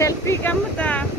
selfie ka mo ta.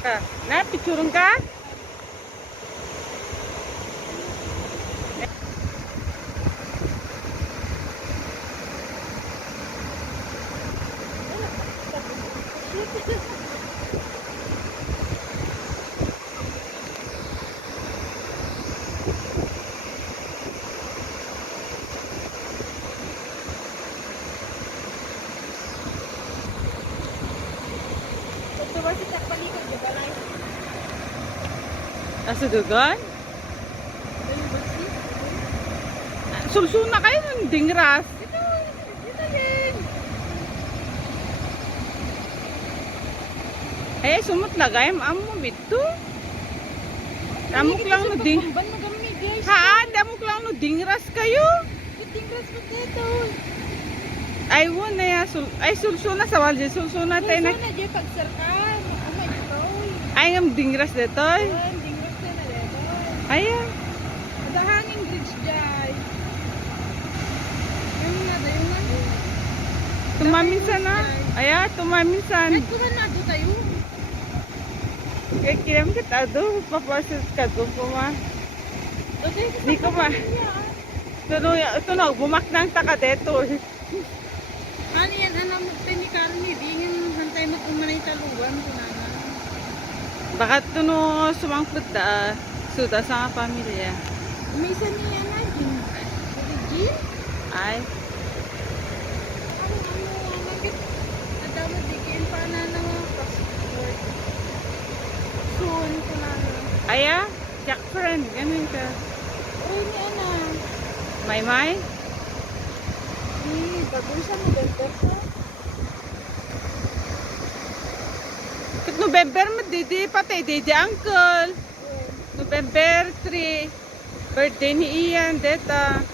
ka. Na, picturean ka? Coba kita palikod di balay. Asudugan? Dali basi. Sulsuna kayo ng dingras. Ito din. Eh, sumut lagay. Amo bito. Damok lang no ding. Ban magami guys. Haan, damok lang no dingras kayo. Tingras mo dito. Ay, wala na ya. Ay, sulsuna sa walje. Sulsuna tayo na. Sana di pagsarkan. Ama ikaw. Ay, ngam dingras dito. Tingras na dito. Ayan. Ada hanging bridge jay. Yung na dayon na. Tumaminsan na. Ayan, tumaminsan. Ay kuman na do tayo. Kaya kiram kita do. Papasok ka do po ma. Di ko ma. Tunog, bumaknang taka dito. Ano yan, alam mo, tinikal ni, di yung hantay mo umanay taluan, kunana. Baka tuno sumangput da. Suda sa nga pamilya. May isa niya na, Jin. Jin? Ay. Magit. Ada mo, dikin pa na ng passport. Soon, kunana. Aya, Jack friend. Ganun ka. Uy, ni Ana. May? Bagoy sa November sa. Kat November mo, didi pati, didi uncle. November 3. Birthday ni Ian, deta.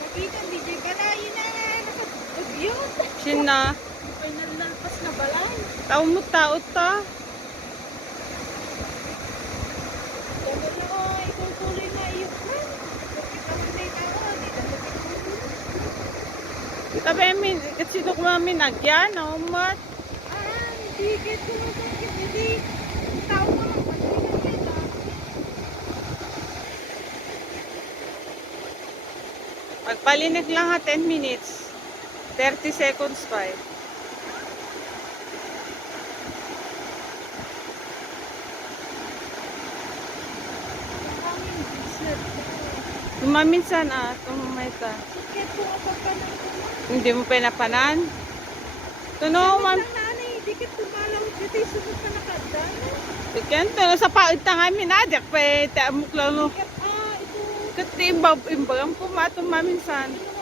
Nakita, DJ Balay na. Nakabagyo. Sina, May nalalpas na balay. tao mo tao ta. Ganda na ko, ikaw tuloy na iyok na. Pagkita mo na ikaw, di ka magkikuloy. Tabi amin, kasi ito kumamin nagyan, umat. Hindi, get ko na sakit. Hindi, tao ko lang. Pagkita kita. Pagpalinig lang ha, 10 minutes. 30 seconds pa eh. Aming dessert. Tumaminsan tumamay ta. Sakit ko ang pagkanan ko na. Hindi mo pinapanan? Tuno, ma'am. Lang nanay, di ka tumalaw dito. Sunod ka nakadaan. Tigyan, tuno sa paod ta nga minadyak pa eh. Taamok lang no. Ito. Katimbang po matum maminsan. Ito